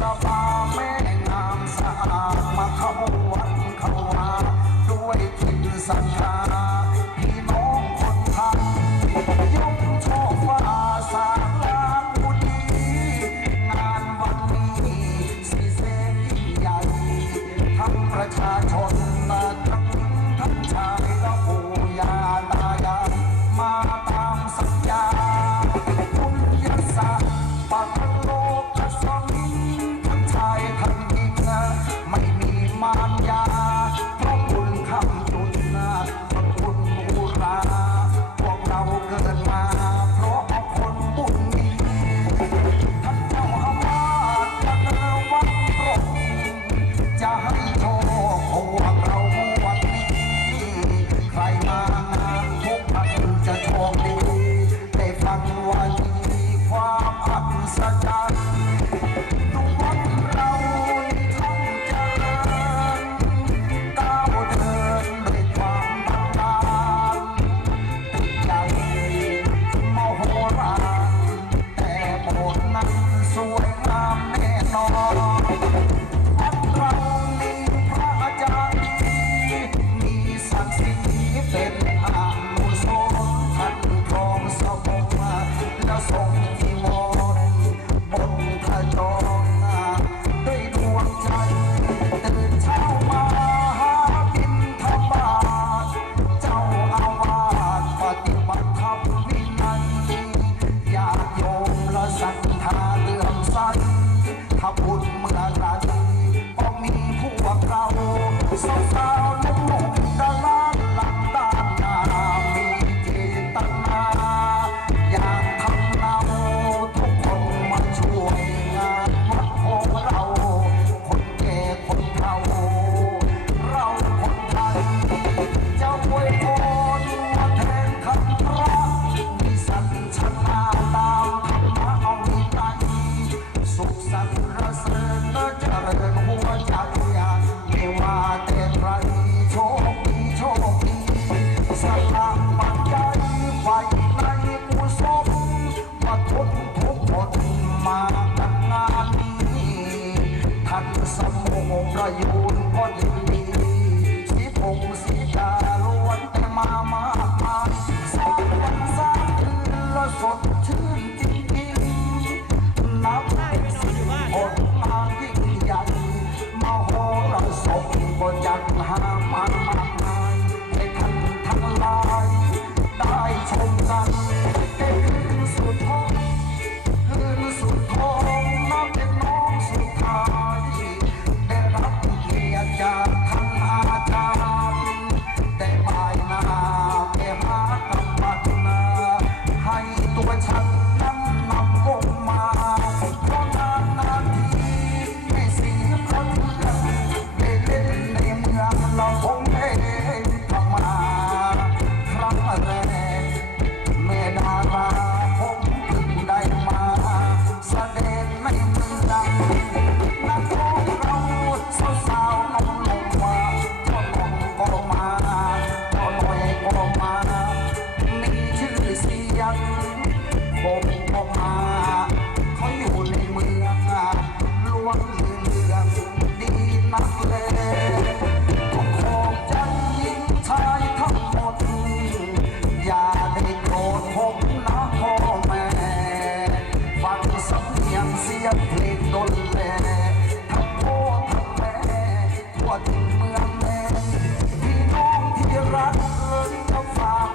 สภาแมงสาดมาเขาวัดเขาวาด้วยจิศรัาพี่น้งคนทยยกโชคฟ้าสาลาบุญงานวันนี้สิเสนใหญ่ทั้ประชาชนทั้งทั้งชาย you นบ่มมาเขาอยู่ในเมืองล้วนเรื่องดีนักเลทุของใจยิ่งชายทั้หมดย่าได้โกรผมนะพ่อแม่ ฟังเนียงเสียเลงดนแลทั้งพ่อ้แม่ปวถึเมือแม่พี่น้องที่รักเลยจะฝาก